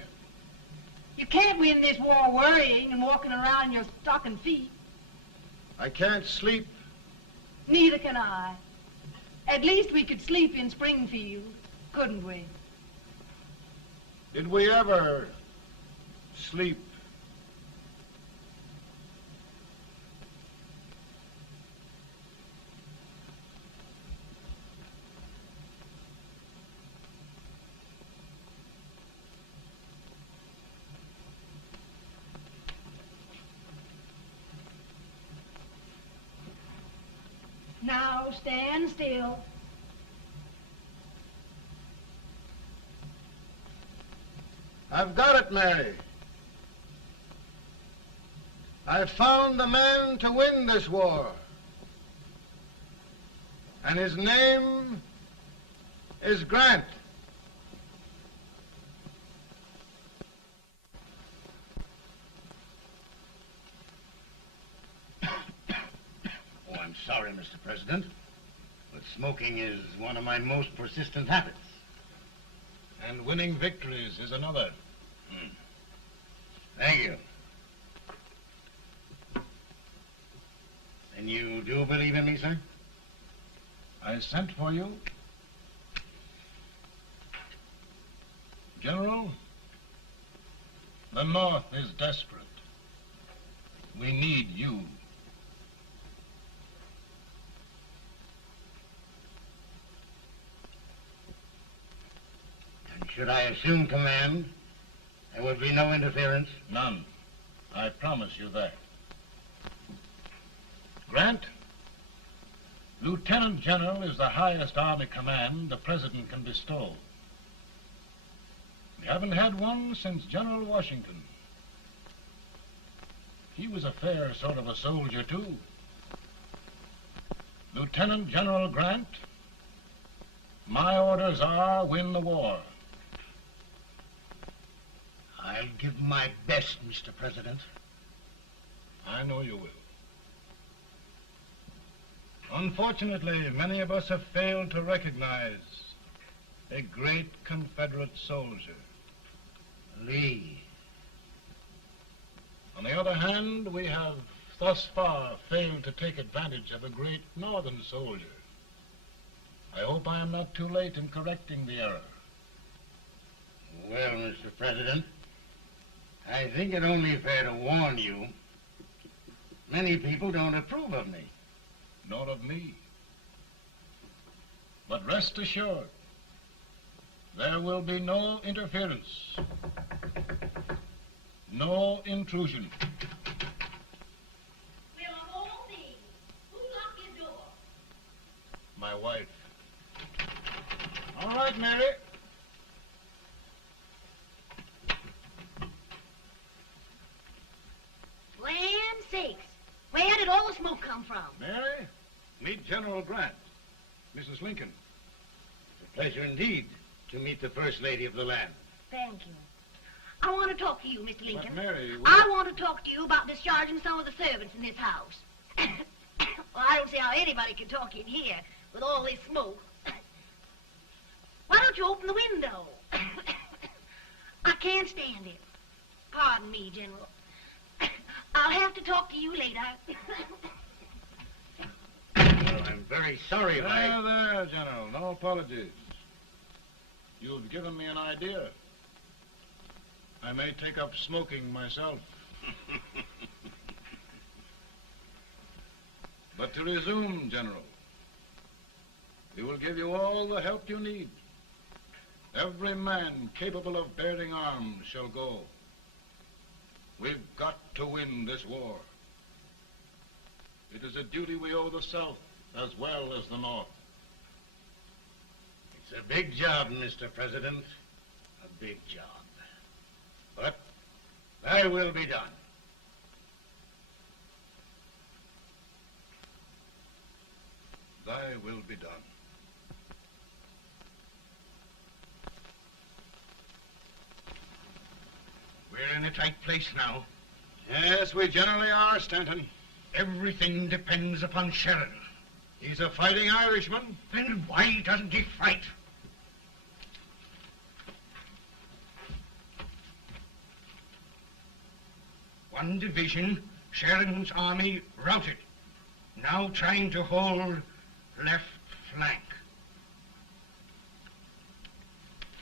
You can't win this war worrying and walking around in your stocking feet. I can't sleep. Neither can I. At least we could sleep in Springfield, couldn't we? Did we ever sleep? Now stand still. I've got it, Mary. I've found the man to win this war. And his name is Grant. Oh, I'm sorry, Mr. President, but smoking is one of my most persistent habits. And winning victories is another. Thank you. And you do believe in me, sir? I sent for you. General, the North is desperate. We need you. And should I assume command, there would be no interference? None. I promise you that. Grant, Lieutenant General is the highest army command the President can bestow. We haven't had one since General Washington. He was a fair sort of a soldier, too. Lieutenant General Grant, my orders are win the war. I'll give my best, Mr. President. I know you will. Unfortunately, many of us have failed to recognize a great Confederate soldier, Lee. On the other hand, we have thus far failed to take advantage of a great Northern soldier. I hope I am not too late in correcting the error. Well, Mr. President, I think it only fair to warn you. Many people don't approve of me. Nor of me. But rest assured, there will be no interference, no intrusion. Well, of all things, who locked your door? My wife. All right, Mary. Land sakes, where did all the smoke come from? Mary, meet General Grant, Mrs. Lincoln. It's a pleasure indeed to meet the First Lady of the land. Thank you. I want to talk to you, Mr. Lincoln. But Mary, I want to talk to you about discharging some of the servants in this house. Well, I don't see how anybody can talk in here with all this smoke. Why don't you open the window? I can't stand it. Pardon me, General. I'll have to talk to you later. Well, I'm very sorry if There, there, General. No apologies. You've given me an idea. I may take up smoking myself. But to resume, General, we will give you all the help you need. Every man capable of bearing arms shall go. We've got to win this war. It is a duty we owe the South as well as the North. It's a big job, Mr. President. A big job. But thy will be done. Thy will be done. We're in a tight place now. Yes, we generally are, Stanton. Everything depends upon Sheridan. He's a fighting Irishman. Then why doesn't he fight? One division, Sheridan's army, routed. Now trying to hold left flank.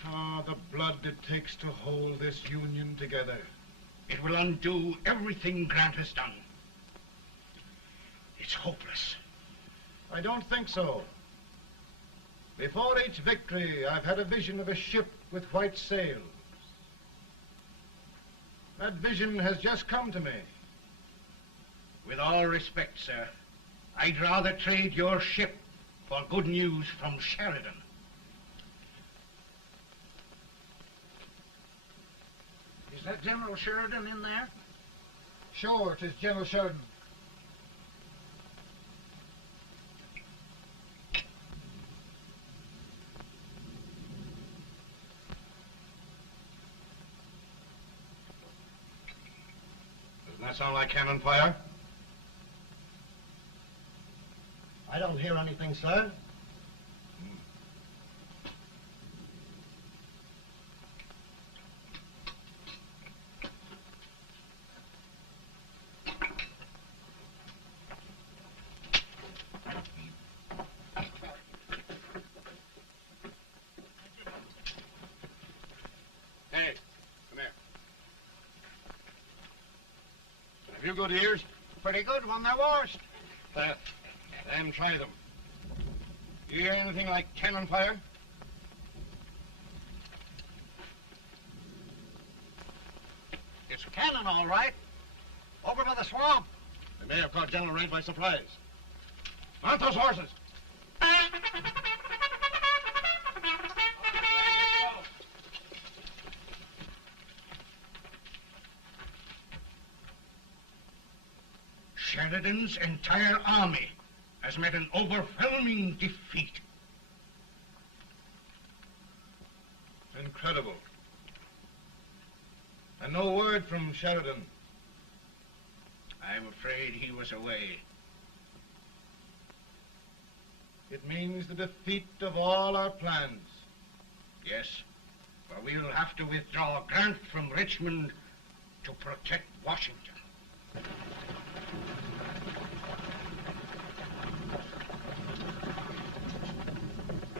Ah, the blood it takes to hold this Union together. It will undo everything Grant has done. It's hopeless. I don't think so. Before each victory, I've had a vision of a ship with white sails. That vision has just come to me. With all respect, sir, I'd rather trade your ship for good news from Sheridan. Is that General Sheridan in there? Sure, it is General Sheridan. Doesn't that sound like cannon fire? I don't hear anything, sir. Hey, come here. Have you good ears? Pretty good when they're washed. Then try them. You hear anything like cannon fire? It's cannon, all right. Over by the swamp. They may have caught General Wright by surprise. Mount those horses! Sheridan's entire army has met an overwhelming defeat. Incredible. And no word from Sheridan. I'm afraid he was away. It means the defeat of all our plans. Yes, for we'll have to withdraw Grant from Richmond to protect Washington.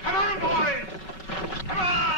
Come on, boys! Come on!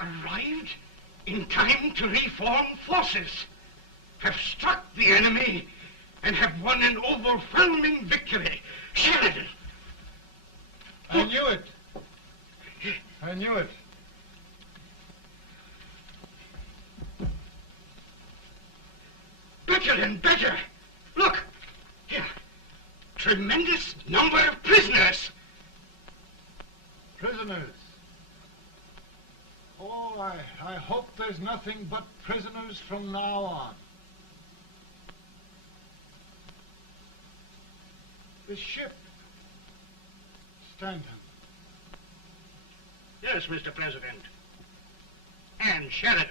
Arrived in time to reform forces, have struck the enemy, and have won an overwhelming victory. Sheridan! I knew it. I knew it. Better and better. Look, here. Tremendous number of prisoners. Prisoners. Oh, I hope there's nothing but prisoners from now on. The ship. Stanton. Yes, Mr. President. And Sheridan.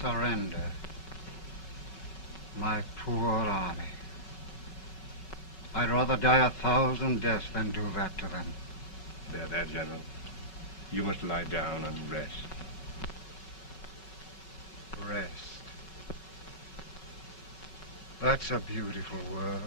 Surrender. My poor army. I'd rather die 1,000 deaths than do that to them. There, General. You must lie down and rest. Rest. That's a beautiful word.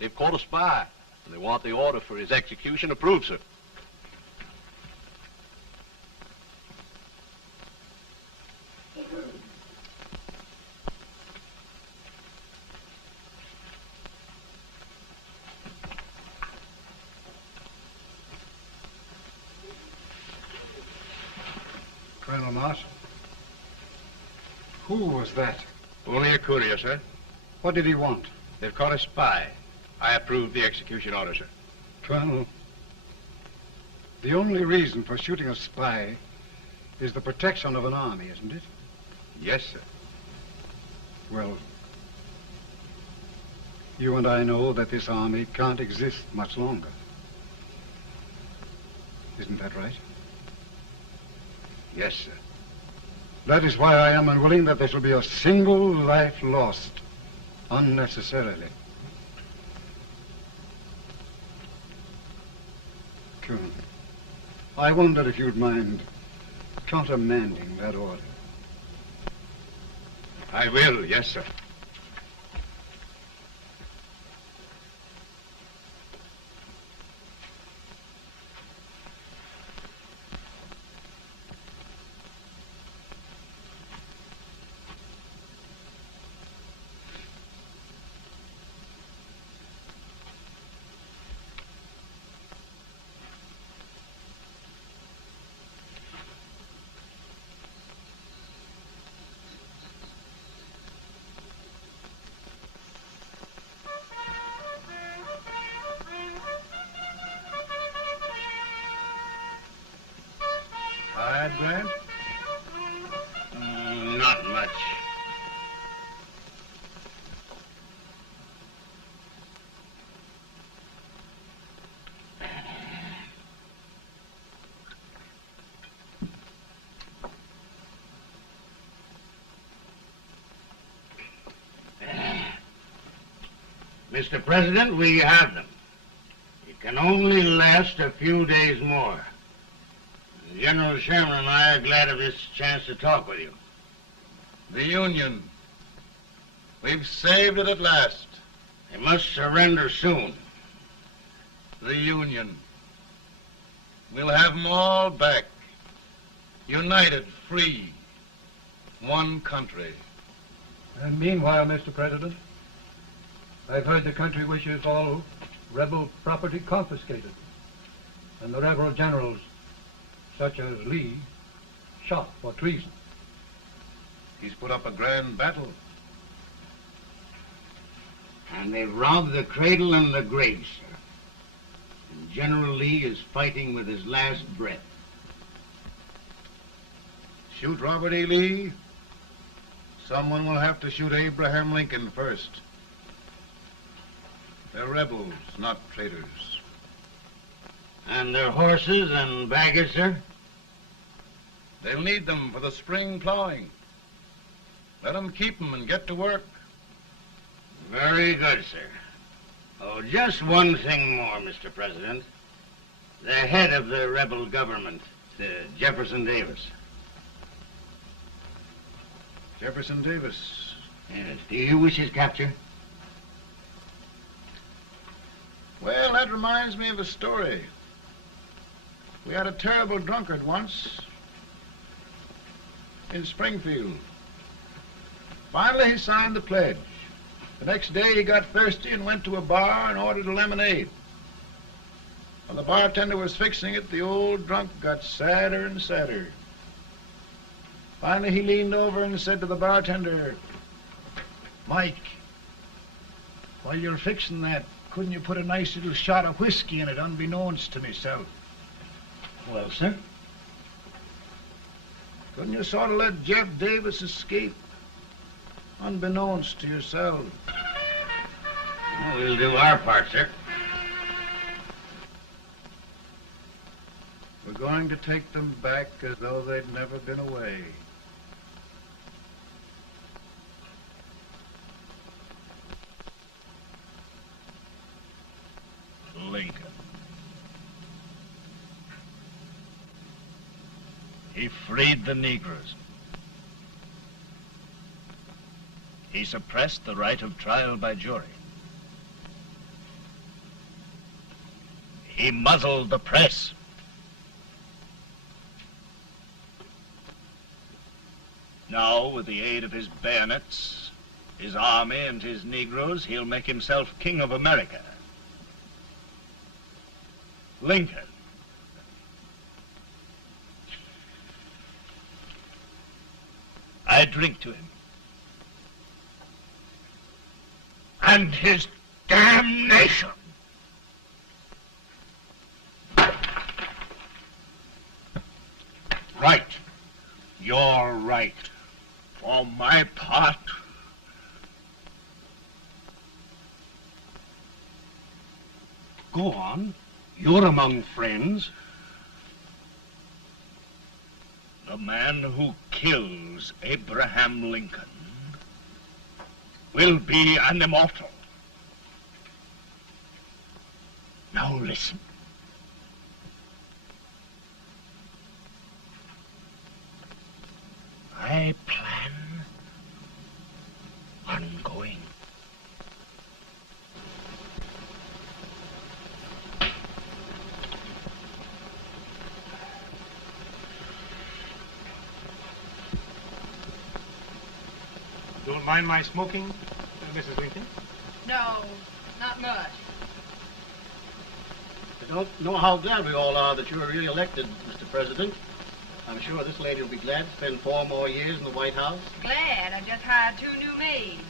They've caught a spy, and they want the order for his execution approved, sir. Colonel Marshall. Who was that? Only a courier, sir. What did he want? They've caught a spy. I approve the execution order, sir. Colonel, the only reason for shooting a spy is the protection of an army, isn't it? Yes, sir. Well, you and I know that this army can't exist much longer. Isn't that right? Yes, sir. That is why I am unwilling that there shall be a single life lost Unnecessarily. Colonel, I wonder if you'd mind countermanding that order. I will, yes, sir. Tired, Grant? Not much. Mr. President, we have them. It can only last a few days more. General Sherman and I are glad of this chance to talk with you. The Union. We've saved it at last. They must surrender soon. The Union. We'll have them all back. United, free. One country. And meanwhile, Mr. President, I've heard the country wishes all rebel property confiscated, and the rebel generals, such as Lee, shot for treason. He's put up a grand battle. And they robbed the cradle and the grave, sir. And General Lee is fighting with his last breath. Shoot Robert E. Lee? Someone will have to shoot Abraham Lincoln first. They're rebels, not traitors. And their horses and baggage, sir? They'll need them for the spring plowing. Let them keep them and get to work. Very good, sir. Oh, just one thing more, Mr. President. The head of the rebel government, Jefferson Davis. Jefferson Davis? Yes. Do you wish his capture? Well, that reminds me of a story. We had a terrible drunkard once in Springfield. Finally, he signed the pledge. The next day, he got thirsty and went to a bar and ordered a lemonade. While the bartender was fixing it, the old drunk got sadder and sadder. Finally, he leaned over and said to the bartender, "Mike, while you're fixing that, couldn't you put a nice little shot of whiskey in it, unbeknownst to myself?" Well, sir? Couldn't you sort of let Jeff Davis escape, unbeknownst to yourself? Well, we'll do our part, sir. We're going to take them back as though they'd never been away. Lincoln. He freed the Negroes. He suppressed the right of trial by jury. He muzzled the press. Now, with the aid of his bayonets, his army, and his Negroes, he'll make himself king of America. Lincoln. I drink to him. And his damnation. Right. You're right. For my part, Go on. You're among friends. the man who kills Abraham Lincoln will be an immortal. Now listen. I plan on going. Don't mind my smoking, Mrs. Lincoln? No, not much. I don't know how glad we all are that you're re-elected, Mr. President. I'm sure this lady will be glad to spend 4 more years in the White House. Glad I just hired 2 new maids.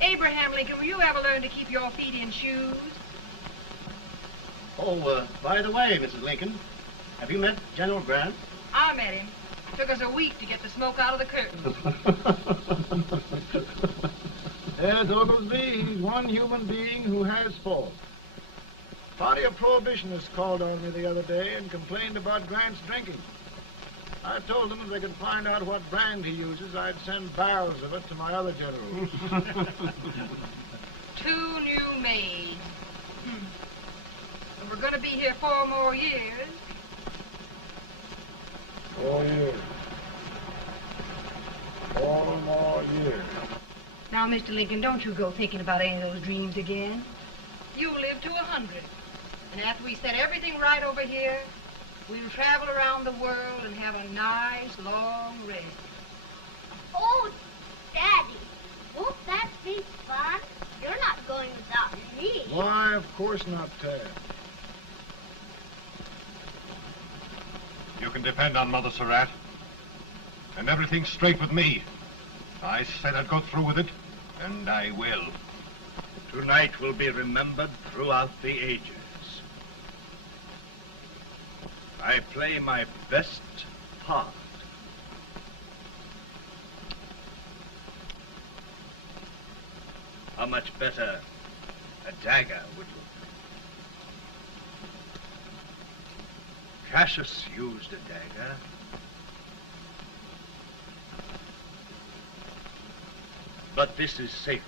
Abraham Lincoln, will you ever learn to keep your feet in shoes? Oh, by the way, Mrs. Lincoln, have you met General Grant? I met him. Took us a week to get the smoke out of the curtains. Yes, Oglesby, he's one human being who has fault. Party of Prohibitionists called on me the other day and complained about Grant's drinking. I told them if they could find out what brand he uses, I'd send barrels of it to my other generals. 2 new maids. And we're going to be here 4 more years. 4 years. 4 more years. Now, Mr. Lincoln, don't you go thinking about any of those dreams again. You'll live to 100. And after we set everything right over here, we'll travel around the world and have a nice, long rest. Oh, Daddy, won't that be fun? You're not going without me. Why, of course not, Tad. You can depend on Mother Surratt. And everything's straight with me. I said I'd go through with it, and I will. Tonight will be remembered throughout the ages. I play my best part. How much better a dagger would look. Cassius used a dagger. But this is safer.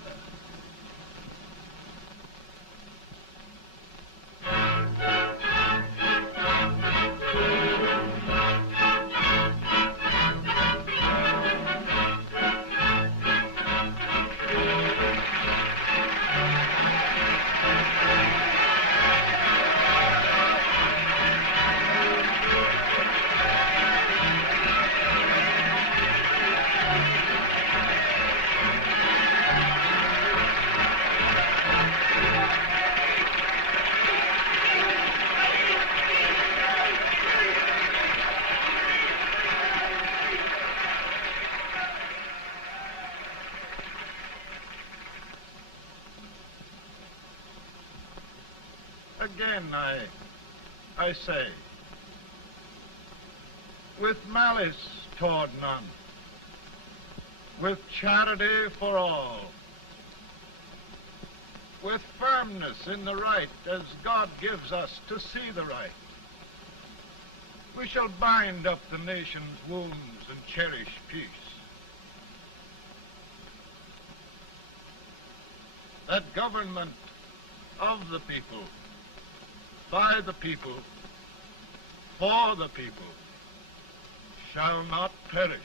Again, I say, with malice toward none, with charity for all, with firmness in the right as God gives us to see the right, we shall bind up the nation's wounds and cherish peace. That government of the people, by the people, for the people, shall not perish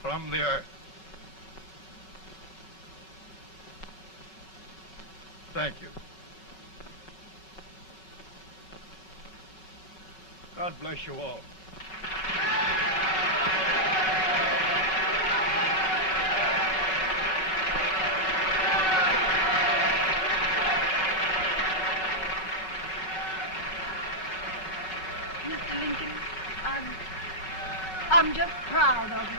from the earth. Thank you. God bless you all. I'm just proud of you.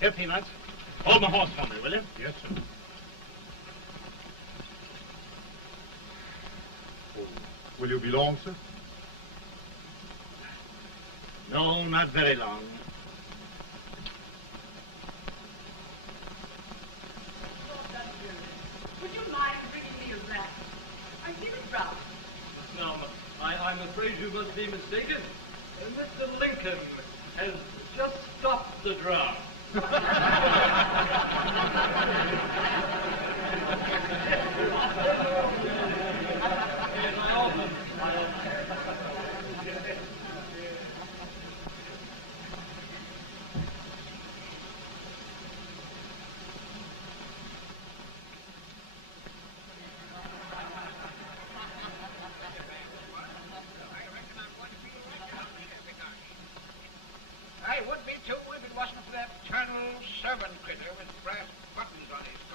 Here, Peanuts. Hold my horse for me, will you? Yes, sir. Oh, will you be long, sir? No, not very long. Would you mind bringing me a wrap? I feel it rough. Now, I'm afraid you must be mistaken. Mr. Lincoln has just stopped withdraw. I would be too if it wasn't for that eternal servant critter with brass buttons on his